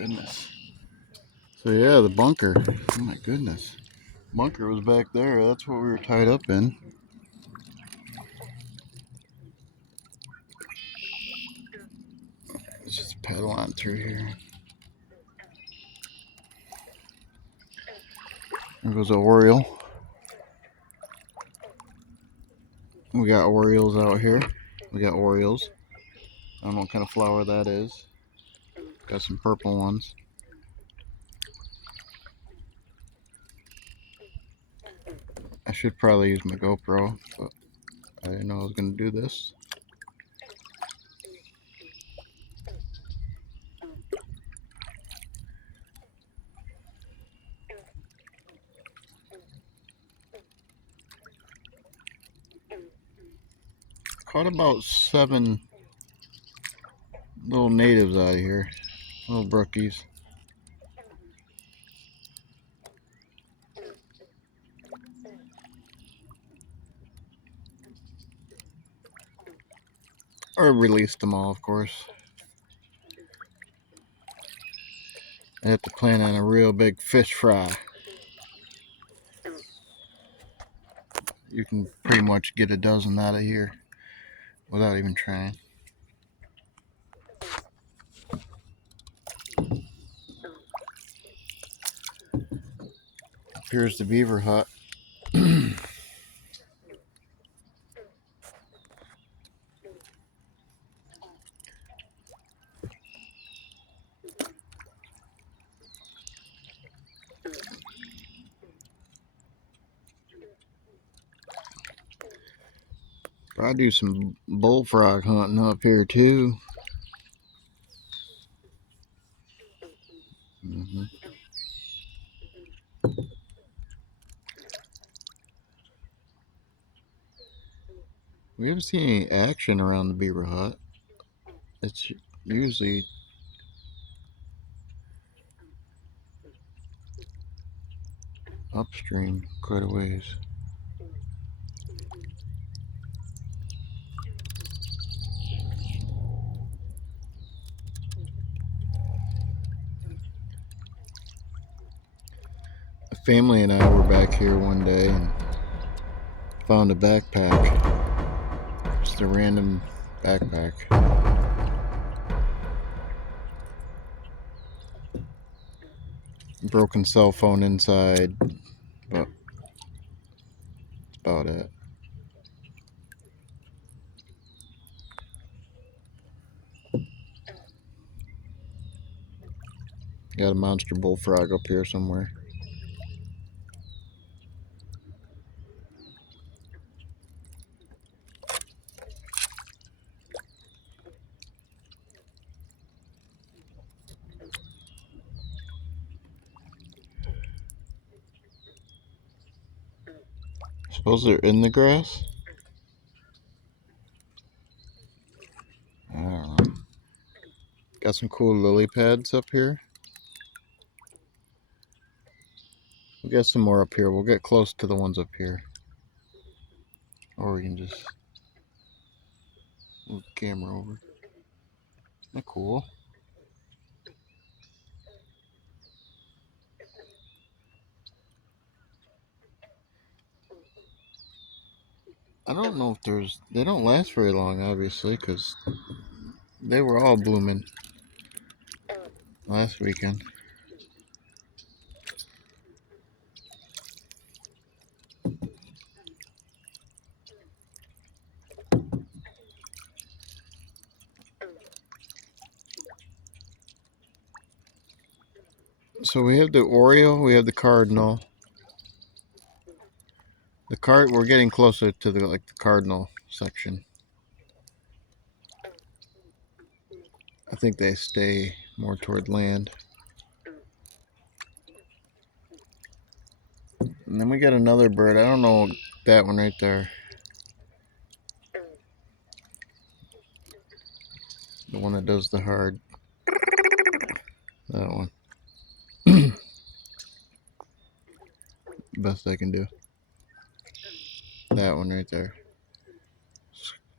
goodness. So yeah, the bunker. Oh my goodness. Bunker was back there. That's what we were tied up in. Let's just paddle on through here. There goes an oriole. We got orioles out here. We got orioles. I don't know what kind of flower that is. Got some purple ones. I should probably use my GoPro, but I didn't know I was going to do this. Caught about 7 little natives out of here. Little brookies. Or released them all, of course. I have to plan on a real big fish fry. You can pretty much get a dozen out of here without even trying. Here's the beaver hut. I do some bullfrog hunting up here too. We haven't seen any action around the beaver hut. It's usually upstream quite a ways. The family and I were back here one day and found a backpack. Just a random backpack. Broken cell phone inside, but that's about it. Got a monster bullfrog up here somewhere. Suppose they're in the grass? I don't know. Got some cool lily pads up here. We got some more up here. We'll get close to the ones up here. Or we can just move the camera over. Isn't that cool? I don't know if they don't last very long, obviously, because they were all blooming last weekend. So we have the Oriole, we have the Cardinal. We're getting closer to the Cardinal section. I think they stay more toward land. And then we got another bird. I don't know that one right there. The one that does the hard. That one. Best I can do. That one right there.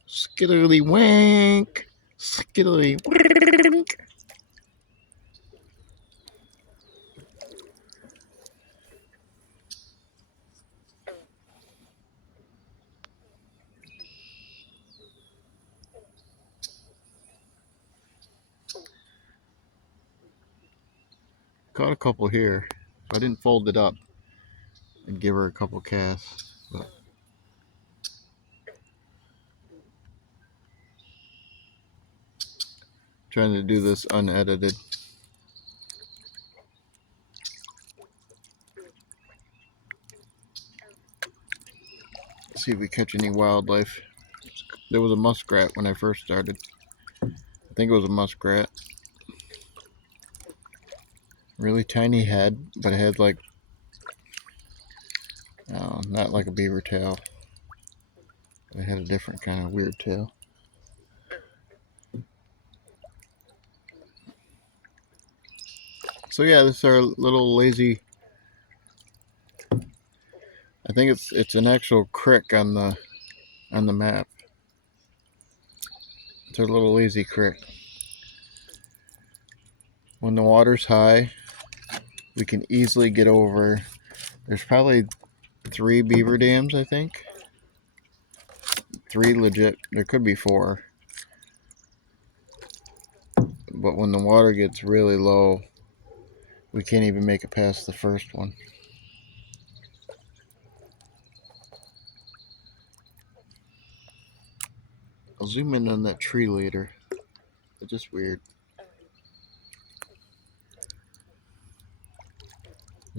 Skiddly wank. Skiddly wank. Caught a couple here. I didn't fold it up and give her a couple casts. But trying to do this unedited. See if we catch any wildlife. There was a muskrat when I first started. I think it was a muskrat. Really tiny head, but it had like, not like a beaver tail. It had a different kind of weird tail. So yeah, this is our little lazy. I think it's an actual creek on the map. It's a little lazy creek. When the water's high, we can easily get over. There's probably 3 beaver dams, I think. 3 legit. There could be 4. But when the water gets really low, we can't even make it past the first one. I'll zoom in on that tree later. It's just weird.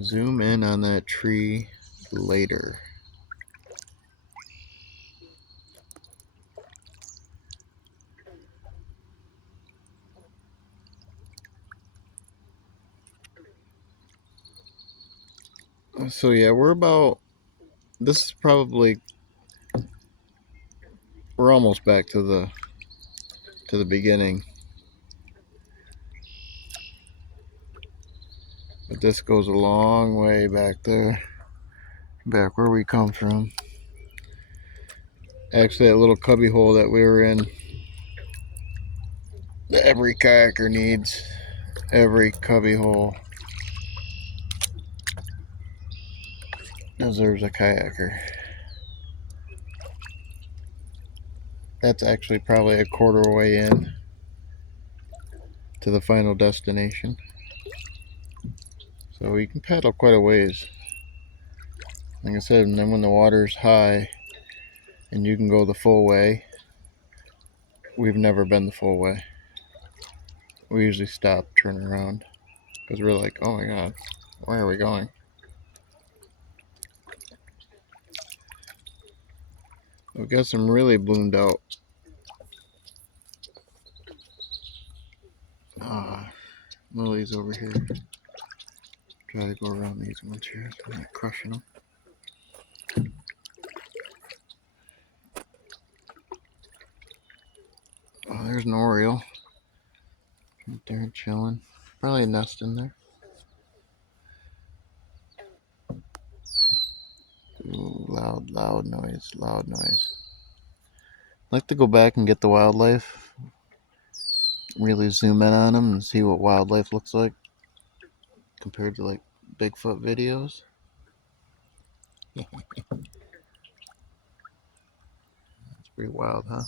Zoom in on that tree later. So yeah, this is probably, we're almost back to the beginning. But this goes a long way back there. Back where we come from. Actually, that little cubby hole that we were in, that every kayaker needs. Every cubby hole deserves a kayaker. That's actually probably a quarter way in to the final destination. So we can paddle quite a ways. Like I said, and then when the water's high and you can go the full way, we've never been the full way. We usually stop, turn around, because we're like, oh my god, where are we going? We've got some really bloomed out lilies over here. Try to go around these ones here so I'm not crushing them. Oh, there's an oriole right there chilling. Probably a nest in there. Ooh, loud noise, loud noise. I'd like to go back and get the wildlife, really zoom in on them and see what wildlife looks like compared to like Bigfoot videos. It's pretty wild, huh?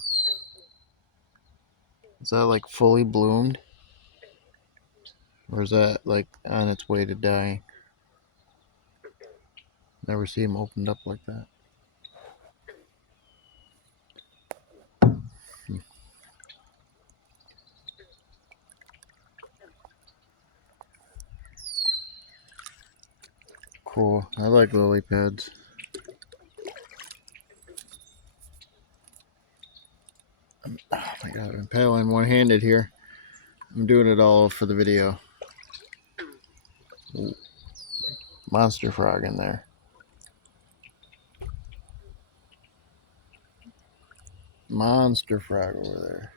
Is that like fully bloomed? Or is that like on its way to dying? Never see them opened up like that. Cool. I like lily pads. Oh my god, I'm paddling one-handed here. I'm doing it all for the video. Ooh, monster frog in there. Monster frog over there.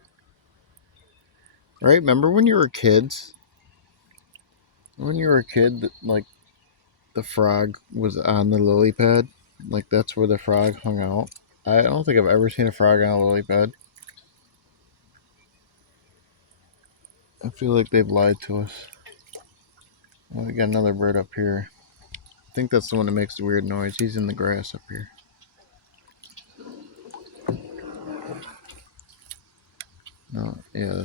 Right? Remember when you were kids? When you were a kid, like the frog was on the lily pad? Like that's where the frog hung out? I don't think I've ever seen a frog on a lily pad. I feel like they've lied to us. Oh, we got another bird up here. I think that's the one that makes the weird noise. He's in the grass up here. No, yeah,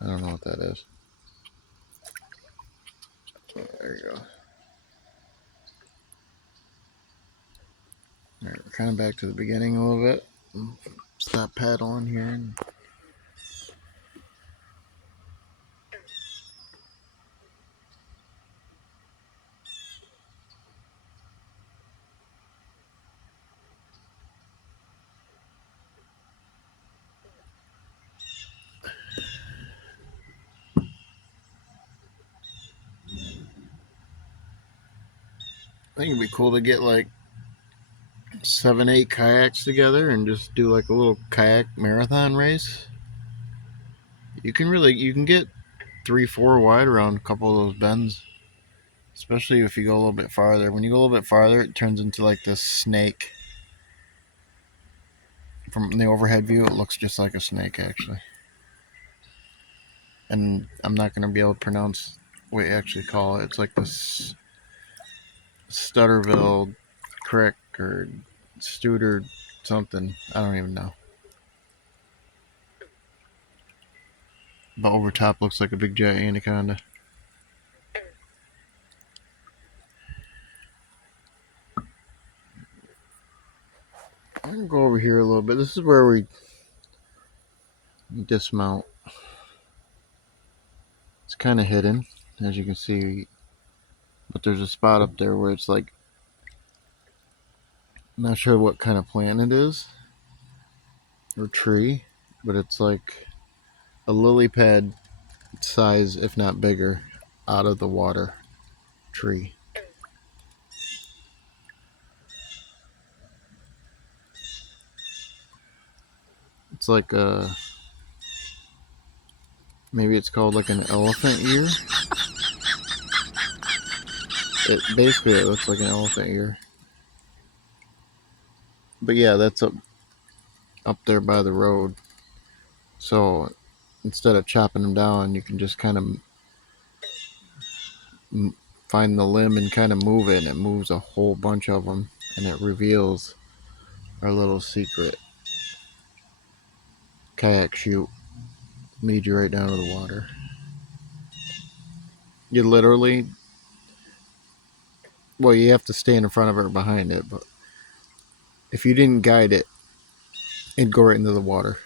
I don't know what that is. There you go. Alright, we're kind of back to the beginning a little bit. Stop paddling here. I think it'd be cool to get like 7, 8 kayaks together and just do like a little kayak marathon race. You can get 3, 4 wide around a couple of those bends, especially if you go a little bit farther. When you go a little bit farther, it turns into like this snake. From the overhead view, it looks just like a snake actually. And I'm not going to be able to pronounce what you actually call it. It's like this Stutterville Crick or Studer something. I don't even know. But over top looks like a big giant anaconda. I'm going to go over here a little bit. This is where we dismount. It's kind of hidden, as you can see. But there's a spot up there where it's like, I'm not sure what kind of plant it is or tree, but it's like a lily pad size, if not bigger, out of the water tree. It's like maybe it's called like an elephant ear. It looks like an elephant ear. But yeah, that's up there by the road. So instead of chopping them down, you can just kind of find the limb and kind of move it, and it moves a whole bunch of them, and it reveals our little secret kayak chute. Lead you right down to the water. You literally, well, you have to stand in front of it or behind it, but if you didn't guide it, it'd go right into the water.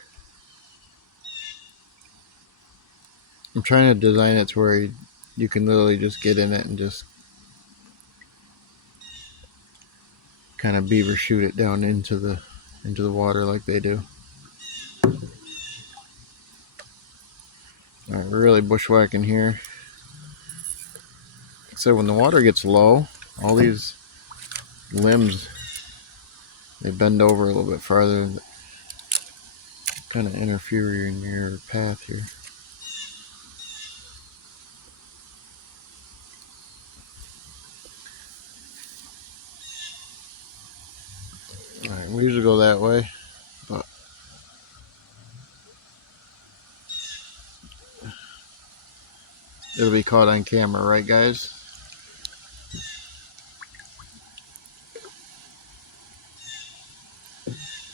I'm trying to design it to where you can literally just get in it and just kind of beaver shoot it down into the water like they do. All right, we're really bushwhacking here. So when the water gets low, all these limbs, they bend over a little bit farther, kind of interfere in your path here. All right, we usually go that way, but it'll be caught on camera, right, guys?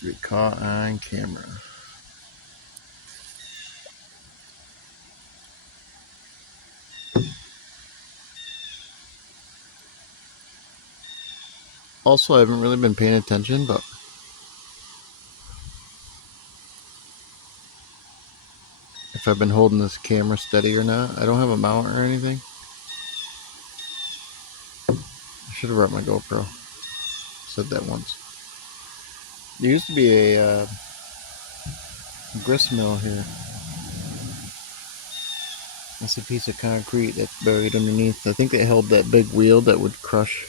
Be caught on camera. Also, I haven't really been paying attention, but if I've been holding this camera steady or not. I don't have a mount or anything. I should have brought my GoPro. Said that once. There used to be a grist mill here. That's a piece of concrete that's buried underneath. I think they held that big wheel that would crush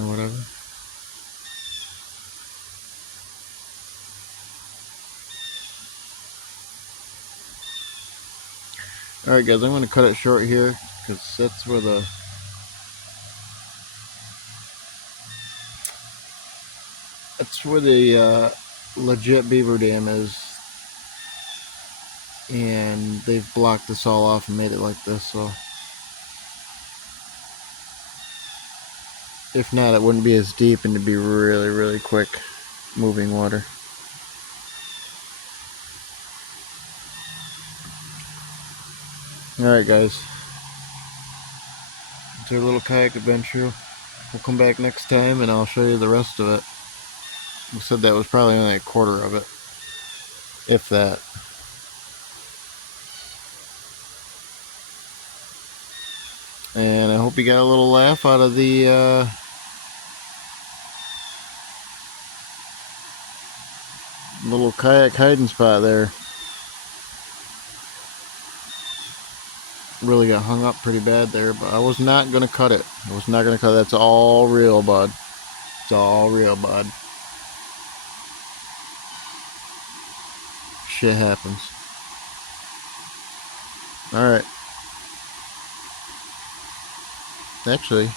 or whatever. Alright guys, I'm going to cut it short here because that's where the legit beaver dam is, and they've blocked this all off and made it like this, so if not, it wouldn't be as deep and it'd be really, really quick moving water. Alright guys, it's our little kayak adventure. We'll come back next time and I'll show you the rest of it. We said that was probably only a quarter of it, if that. And I hope you got a little laugh out of the little kayak hiding spot there. Really got hung up pretty bad there, but I was not going to cut it. I was not going to cut it. That's all real, bud. It's all real, bud. Shit happens. Alright. Actually,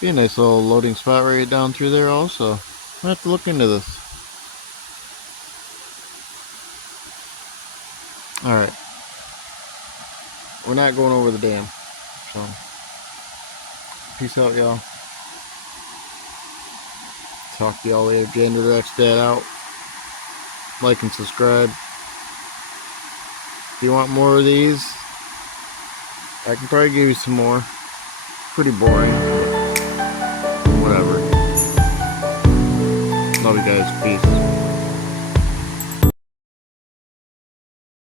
be a nice little loading spot right down through there also. I have to look into this. Alright. We're not going over the dam. So, peace out, y'all. Talk to y'all later. Gender X Dad out. Like and subscribe. If you want more of these, I can probably give you some more. Pretty boring. Whatever. Love you guys. Peace.